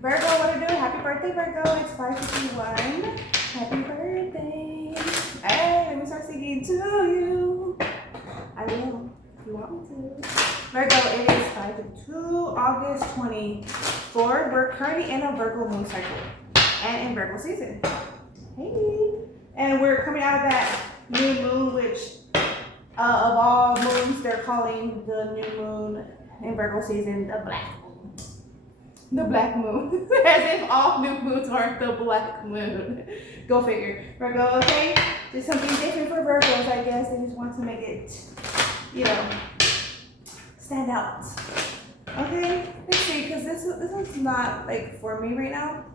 Virgo, what to do? Happy birthday, Virgo. It's 5:51. Happy birthday. Hey, let me start singing to you. I will, if you want me to. Virgo, it is 5:52, August 24. We're currently in a Virgo moon cycle and in Virgo season. Hey. And we're coming out of that new moon, which of all moons, they're calling the new moon in Virgo season the black moon. The black moon. As if all new moons aren't the black moon. Go figure. Virgo, okay? Just something different for Virgos, I guess. They just want to make it, stand out. Okay? Let's see, because this one's not like for me right now.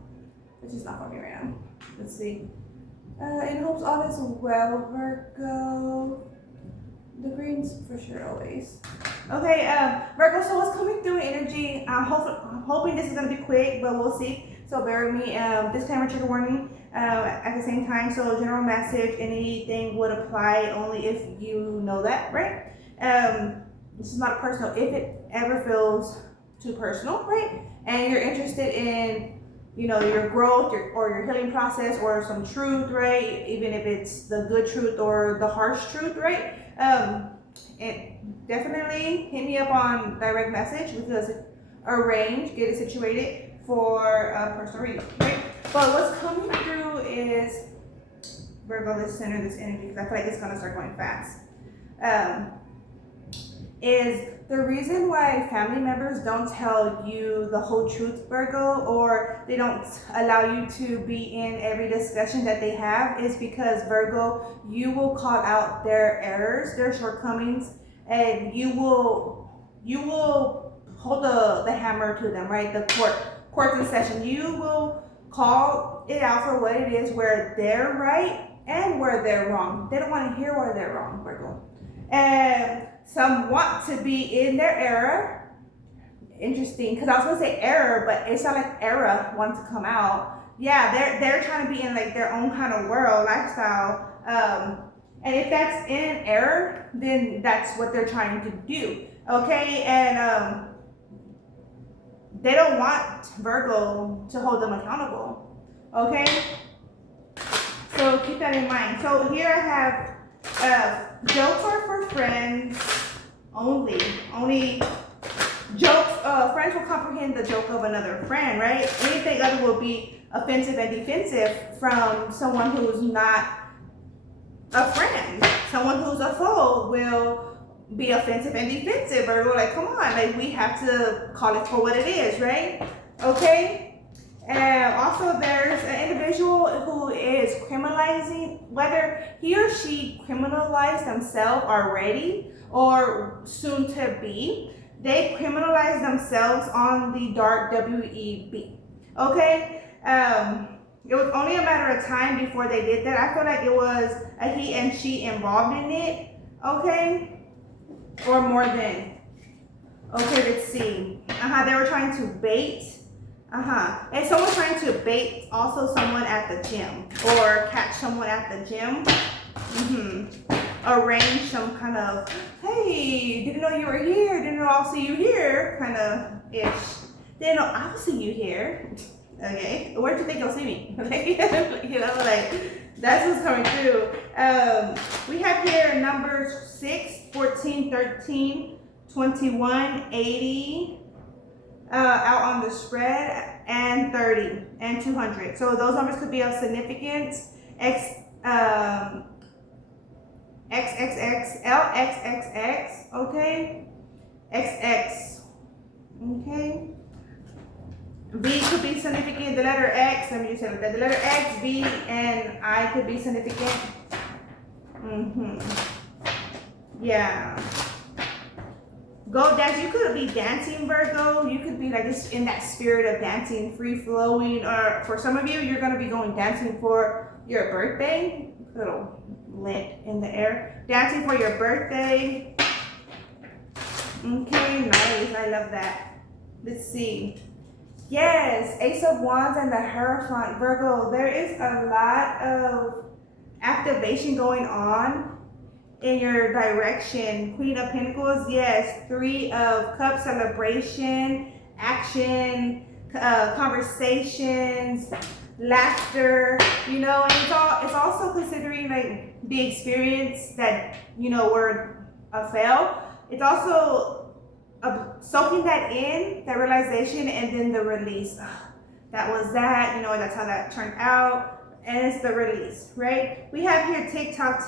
It's just not for me right now. Let's see. In hopes all is well, Virgo. The greens for sure always. Okay, Virgo, so what's coming through energy? I'm hoping this is going to be quick, but we'll see. So bear with me. Disclaimer, trigger warning at the same time. So general message, anything would apply only if you know that, right? This is not personal. If it ever feels too personal, right? And you're interested in, your growth or your healing process or some truth, right? Even if it's the good truth or the harsh truth, right? And definitely hit me up on direct message because get it situated for a personal reading, right? But what's coming through is, Virgo, let's center this energy because I feel like it's gonna start going fast. Is the reason why family members don't tell you the whole truth, Virgo, or they don't allow you to be in every discussion that they have is because, Virgo, you will call out their errors, their shortcomings, and you will hold the hammer to them, right? The court in session. You will call it out for what it is, where they're right and where they're wrong. They don't want to hear where they're wrong, Virgo. And some want to be in their error. Interesting, because I was gonna say error, but it's not like era wants to come out. Yeah, they're trying to be in like their own kind of world, lifestyle. And if that's in error, then that's what they're trying to do. Okay, and they don't want Virgo to hold them accountable. Okay, so keep that in mind. So here I have jokes are for friends only. Only jokes, friends will comprehend the joke of another friend, right? Anything other will be offensive and defensive from someone who's not a friend. Someone who's a foe will be offensive and defensive. Or we're like, come on, like we have to call it for what it is, right? Okay? And also there's an individual who is criminalizing, whether he or she criminalized themselves already or soon to be, they criminalize themselves on the dark WEB. Okay? It was only a matter of time before they did that. I feel like it was a he and she involved in it. Okay? Or more than. Okay, let's see. They were trying to bait. And someone's trying to bait also someone at the gym or catch someone at the gym. Arrange some kind of, hey, didn't know you were here, didn't know I'll see you here, kind of ish. Didn't know I'll see you here. Okay, where'd you think you'll see me? Okay, like that's what's coming through. We have here numbers 6, 14, 13, 21, 80. Out on the spread, and 30 and 200. So those numbers could be of significance. XXX, LXXX, okay? XX, okay? V could be significant. The letter X, let me just say like that. The letter X, V, and I could be significant. Yeah. Go dance. You could be dancing, Virgo. You could be like this in that spirit of dancing, free flowing. Or for some of you, you're gonna be going dancing for your birthday. Little lit in the air. Dancing for your birthday. Okay, nice. I love that. Let's see. Yes, Ace of Wands and the Hierophant, Virgo. There is a lot of activation going on in your direction. Queen of Pentacles, yes. 3 of Cups, celebration, action, conversations, laughter, you know, and it's also considering like the experience that, you know, were a fail. It's also soaking that in, that realization, and then the release. That was that, you know, that's how that turned out. And it's the release, right? We have here TikTok,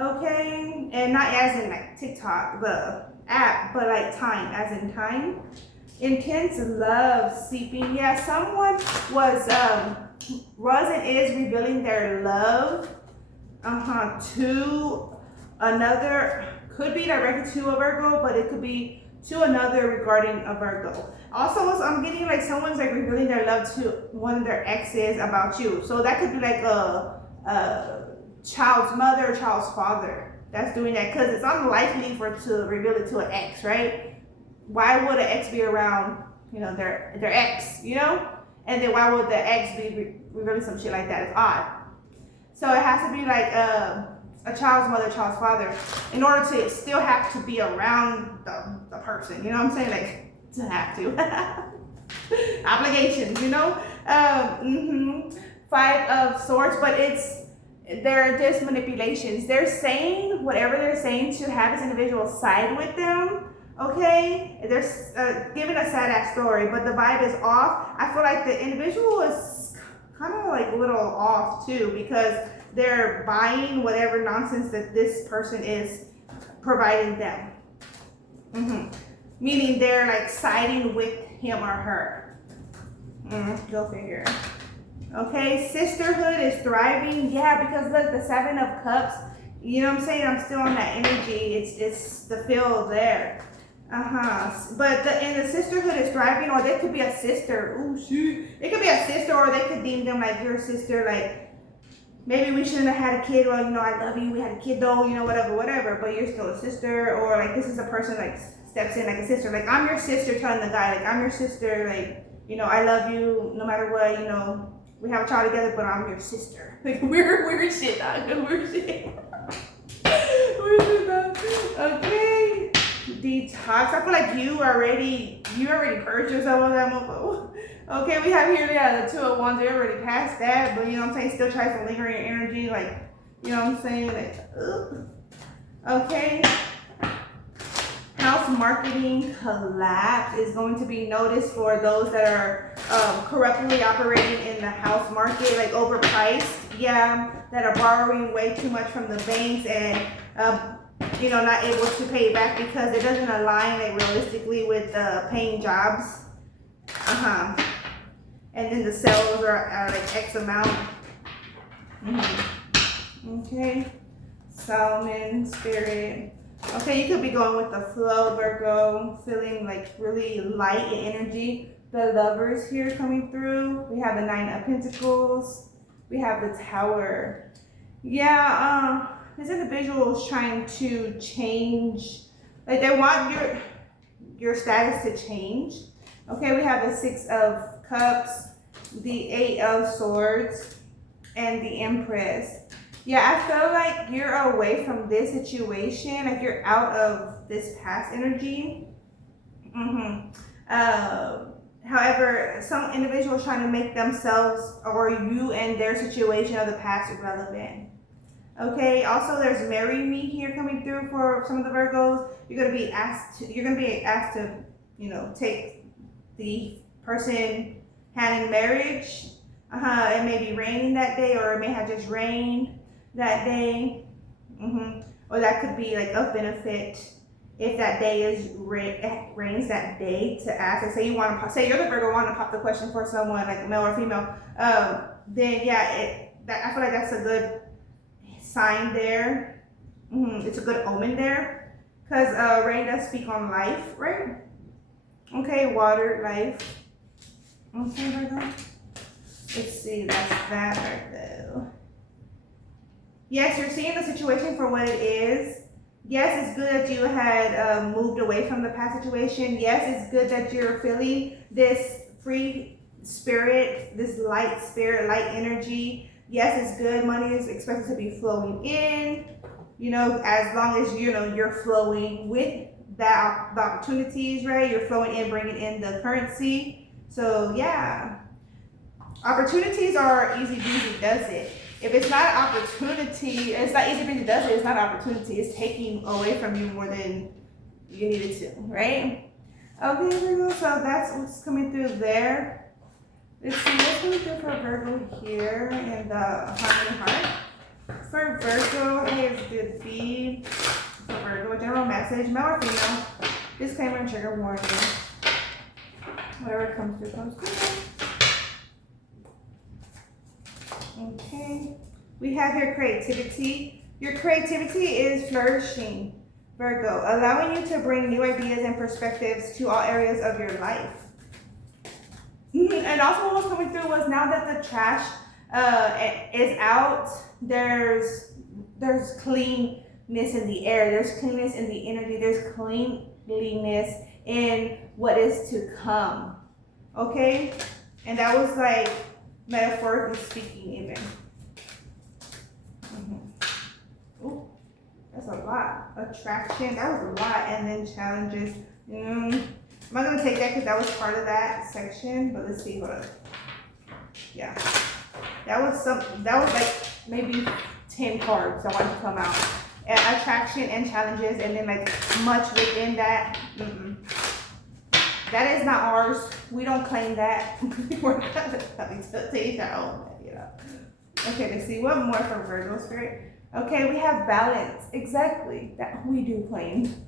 okay? And not as in like TikTok, the app, but like time, as in time. Intense love seeping. Yeah, someone was and is revealing their love to another, could be directed to a Virgo, but it could be to another regarding a Virgo. Also, I'm getting like someone's like revealing their love to one of their exes about you. So that could be like a child's mother, child's father that's doing that, because it's unlikely for it to reveal it to an ex, right? Why would an ex be around, you know, their ex, you know? And then why would the ex be revealing some shit like that? It's odd. So it has to be like a child's mother, child's father, in order to still have to be around the person. You know what I'm saying? Like, to have to. Obligations, you know? Five of Swords, but they're just manipulations. They're saying whatever they're saying to have this individual side with them. Okay, they're giving a sad ass story, but the vibe is off. I feel like the individual is kind of like a little off too, because they're buying whatever nonsense that this person is providing them. Meaning they're like siding with him or her. Go figure. Okay, sisterhood is thriving. Yeah, because look, the Seven of Cups. You know what I'm saying? I'm still on that energy. It's the feel there. But the sisterhood is thriving, or they could be a sister. Oh shoot. It could be a sister, or they could deem them like your sister. Like, maybe we shouldn't have had a kid. Well, you know, I love you. We had a kid though, you know, whatever. But you're still a sister. Or like, this is a person like steps in like a sister. Like, I'm your sister, telling the guy, like, I'm your sister. Like, you know, I love you no matter what. You know, we have a child together, but I'm your sister. Like, weird shit, dog. Weird shit. Weird shit, dog. Okay. Detox. I feel like you already purged yourself of that mofo. Okay, we have here, the Two of Wands. They already passed that, but you know what I'm saying, still tries to linger in energy, like, you know what I'm saying, like, ugh. Okay. House marketing collapse is going to be noticed for those that are corruptly operating in the house market, like overpriced, that are borrowing way too much from the banks and you know, not able to pay it back because it doesn't align like realistically with paying jobs. And then the sales are like X amount. Okay. Solomon, Spirit. Okay, you could be going with the flow, Virgo, feeling like really light in energy. The Lovers here coming through. We have the Nine of Pentacles. We have the Tower. This individual is trying to change, like they want your status to change. Okay, we have the Six of Cups, the Eight of Swords, and the Empress. I feel like you're away from this situation, like you're out of this past energy. However, some individuals trying to make themselves or you and their situation of the past irrelevant. Okay, also there's Marry Me here coming through for some of the Virgos. You're gonna be asked to, you know, take the person hand in marriage. It may be raining that day, or it may have just rained that day. Or that could be like of benefit if that day rains that day, to ask. Like, say you're the Virgo wanting to pop the question for someone, like male or female. Then I feel like that's a good sign there. It's a good omen there, because rain does speak on life, right? Okay, water, life. Okay, Virgo. Let's see, that's that right there. Yes, you're seeing the situation for what it is. Yes, it's good that you had moved away from the past situation. Yes, it's good that you're feeling this free spirit, this light spirit, light energy. Yes, it's good. Money is expected to be flowing in, you know, as long as, you know, you're flowing with the opportunities, right? You're flowing in, bringing in the currency. So yeah, opportunities are easy peasy does it. If it's not an opportunity, it's not easy peasy does it, it's not an opportunity. It's taking away from you more than you needed to, right? Okay, Virgo, so that's what's coming through there. Let's see what's coming through for Virgo here in the Harmony Heart. For Virgo, here's the B. For Virgo, general message, male or female, disclaimer and trigger warning. Whatever comes through, comes through. Okay, we have here creativity. Your creativity is flourishing, Virgo, allowing you to bring new ideas and perspectives to all areas of your life. And also what was coming through was now that the trash is out, there's cleanness in the air, there's cleanness in the energy, there's cleanliness in what is to come. Okay? And that was like metaphorically speaking even. Ooh, that's a lot. Attraction, that was a lot. And then challenges. I'm not gonna take that because that was part of that section, but let's see, hold on. Yeah. That was like maybe 10 cards I wanted to come out. And attraction and challenges, and then like much within that. That is not ours. We don't claim that. We're not take our own, you know. Okay, let's see what more for Virgo spirit. Okay, we have balance. Exactly. That we do claim.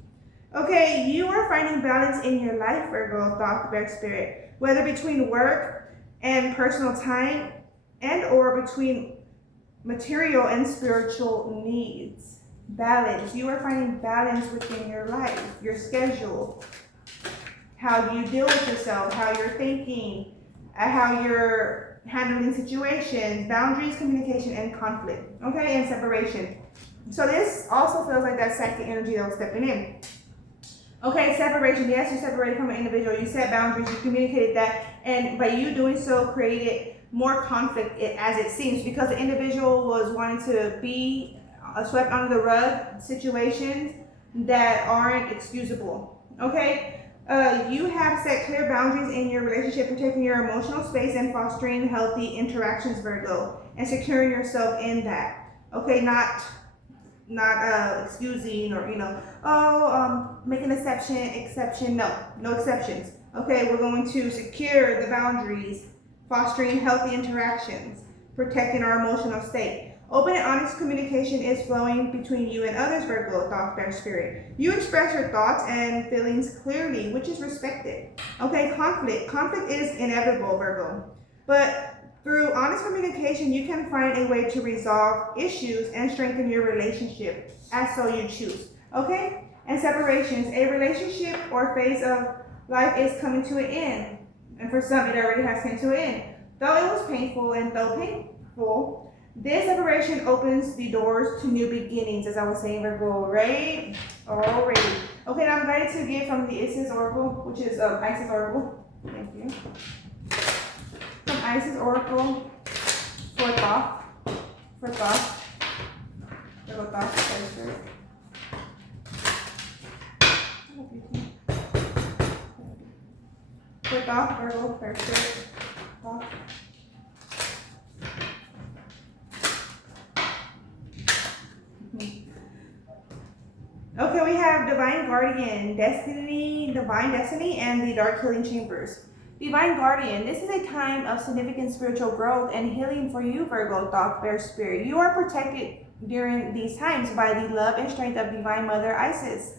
Okay, you are finding balance in your life, Virgo, thought, bear spirit, whether between work and personal time and or between material and spiritual needs. Balance. You are finding balance within your life, your schedule, how you deal with yourself, how you're thinking, how you're handling situations, boundaries, communication, and conflict. Okay, and separation. So this also feels like that second energy that was stepping in. Okay, separation. Yes, you separated from an individual. You set boundaries. You communicated that, and by you doing so, created more conflict as it seems, because the individual was wanting to be swept under the rug situations that aren't excusable. Okay, you have set clear boundaries in your relationship, protecting your emotional space and fostering healthy interactions, Virgo, and securing yourself in that. Okay, not excusing or make an exception. No exceptions. Okay, we're going to secure the boundaries, fostering healthy interactions, protecting our emotional state. Open and honest communication is flowing between you and others, Virgo, thought, bear spirit. You express your thoughts and feelings clearly, which is respected. Okay, conflict is inevitable, Virgo, but through honest communication, you can find a way to resolve issues and strengthen your relationship, as so you choose. Okay? And separations. A relationship or phase of life is coming to an end. And for some, it already has come to an end. Though it was painful, this separation opens the doors to new beginnings, as I was saying, Virgo, right? Already. Okay, now I'm ready to get from the Isis Oracle, which is Isis Oracle. Thank you. From Isis Oracle for thought. For thought. Virgo, thought. Okay, we have Divine Guardian, Divine Destiny, and the Dark Healing Chambers. Divine Guardian, this is a time of significant spiritual growth and healing for you, Virgo, thought, bear spirit. You are protected during these times by the love and strength of Divine Mother Isis.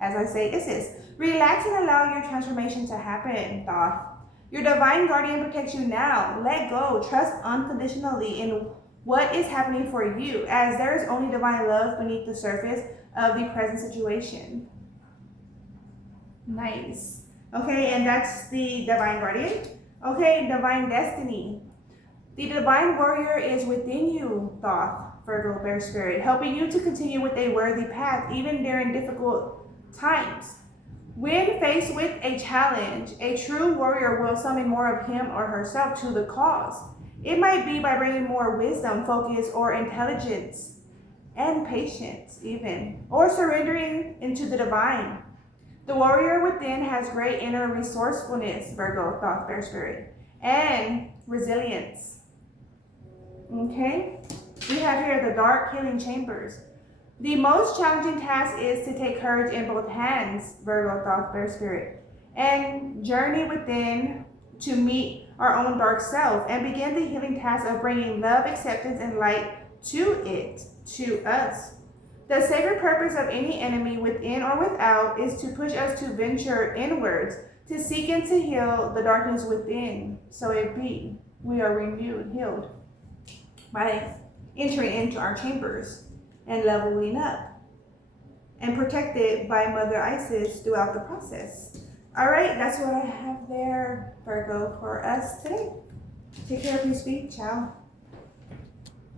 As I say, Isis. Relax and allow your transformation to happen, thought. Your Divine Guardian protects you now. Let go. Trust unconditionally in what is happening for you, as there is only divine love beneath the surface of the present situation. Nice. Okay, and that's the Divine Guardian. Okay, Divine Destiny. The Divine Warrior is within you, thought, Virgo, bear spirit, helping you to continue with a worthy path, even during difficult times. When faced with a challenge, a true warrior will summon more of him or herself to the cause. It might be by bringing more wisdom, focus, or intelligence, and patience even, or surrendering into the divine. The warrior within has great inner resourcefulness, Virgo, thought, bear spirit, and resilience. Okay? We have here the dark healing chambers. The most challenging task is to take courage in both hands, Virgo, thought, bear spirit, and journey within to meet our own dark self and begin the healing task of bringing love, acceptance, and light to us. The sacred purpose of any enemy, within or without, is to push us to venture inwards, to seek and to heal the darkness within. So it be, we are renewed, healed, by entering into our chambers and leveling up, and protected by Mother Isis throughout the process. All right, that's what I have there, Virgo, for us today. Take care, peace be. Ciao.